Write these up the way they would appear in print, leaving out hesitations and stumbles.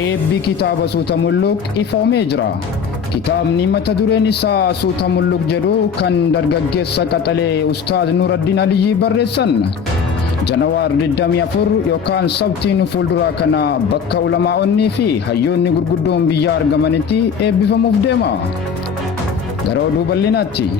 Eebbi kitaaba Suuta Mulluq ifoomee jira. Kitaabni mata dureen isaa Suuta Mulluq jedhu kan dargaggeessa qaxalee Ustaaz Nuuraddiin Aliyyii barreessan. Janawaar 24 yookaan sabtiin fuulduraa kana bakka ulamaa'onnii fi hayyoonni gurguddoon biyya argamanitti eebbifamuuf deema. Gara oduu bal'inaatti.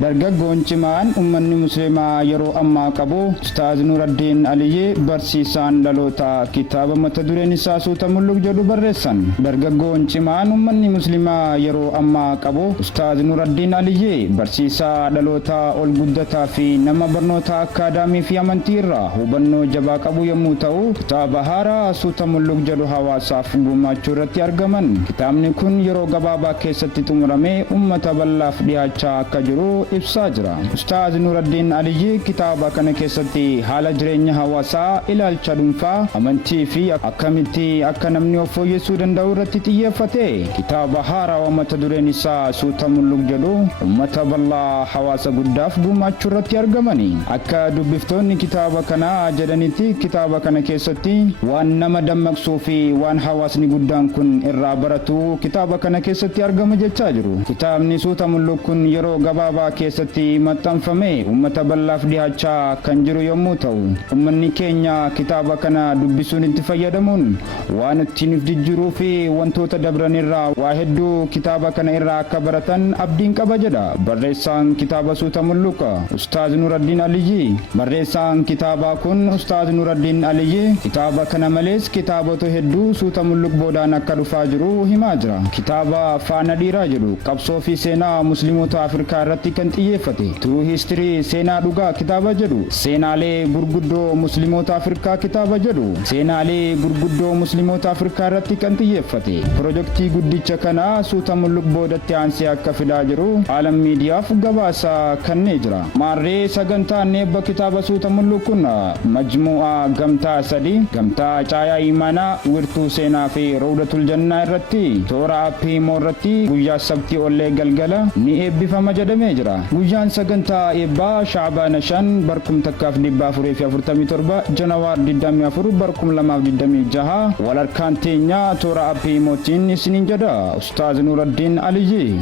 Dargaggoon cimaan uummanni musliimaa yeroo ammaa qabu Ustaaz Nuuraddiin Aliyyii barsiisaan dhaloota kitaaba mata dureen isaa Suuta Mulluq jedhu barreessan. Dargaggoon cimaan uummanni musliimaa yeroo ammaa qabu Ustaaz Nuuraddiin Aliyyii barsiisaa dhaloota ol guddataa fi nama barnoota akaadaamii fi amantii irraa hubannoo jabaa qabu yommuu ta'u, kitaaba haaraa Suuta Mulluq jedhu hawaasaaf gumaachuu irratti argaman. Kitaabni kun yeroo gabaabaa keessatti xumuramee uummata bal'aaf dhiyaachaa akka jiru ibsaa jira. Ustaaz Nuuraddiin Aliyyii kitaaba kana keessatti haala jireenya hawaasaa, ilaalcha dhuunfaa, amantii fi akkamitti akka namni of fooyyessuu danda'u irratti xiyyeeffate. Kitaaba haaraa mata dureen isaa Suuta Mulluq jedhu uummata bal'aa hawaasa guddaaf gumaachuu irratti argamani. Akka dubbiftoonni kitaaba kanaa jedhanitti kitaaba kana keessatti waan nama dammaqsuu fi waan hawaasni guddaan kun irraa baratu kitaaba kana keessatti argama jechaa jiru. Kitaabni Suuta Mulluq kun yeroo gabaabaa keessatti maxxanfame uummata bal'aaf dhiyaachaa kan jiru yommuu ta'u, uummanni keenya kitaaba kana dubbisuun itti fayyadamuun waan ittiin of jijjiiruu fi wantoota dabran irraa waa hedduu kitaaba kana irraa akka baratan abdiin qaba jedha barreessaan kitaaba Suuta Mulluq Ustaaz Nuuraddiin Aliyyii. Barreessaan kitaabaa kun Ustaaz Nuuraddiin Aliyyii kitaaba kana malees kitaabota hedduu Suuta Mulluq boodaan akka dhufaa jiru himaa jira. Kitaaba Faana Dhiiraa jedhu qabsoo fi seenaa musliimota Afrikaa irratti kan xiyyeeffate, True History seenaa dhugaa kitaaba jedhu, seenaalee gurguddoo musliimota Afrikaa kitaaba jedhu, seenaalee gurguddoo musliimota Afrikaa irratti kan xiyyeeffate. Pirojektii guddicha kana Suuta Mulluq boodatti aansee akka fidaa jiru Aalam Miidiyaaf gabaasa kennee jira. Maarree sagantaan eebba kitaaba Suuta Mulluq kun majmu'aa gamtaa sadii, gamtaa caayaa imaanaa, wirtuu seenaa fi rawdatul jannaa irratti toora aappii irratti guyyaa sabtii ollee galgala ni eebbifama jedhamee jira. Guyyaan sagantaa eebbaa Shaabaana 5 barkum takkaaf 447 Janawaar 24 barkum 2026 walharkaan teenyaa toora aappii mootiin isiniin jedha Ustaaz Nuuraddiin Aliyyii.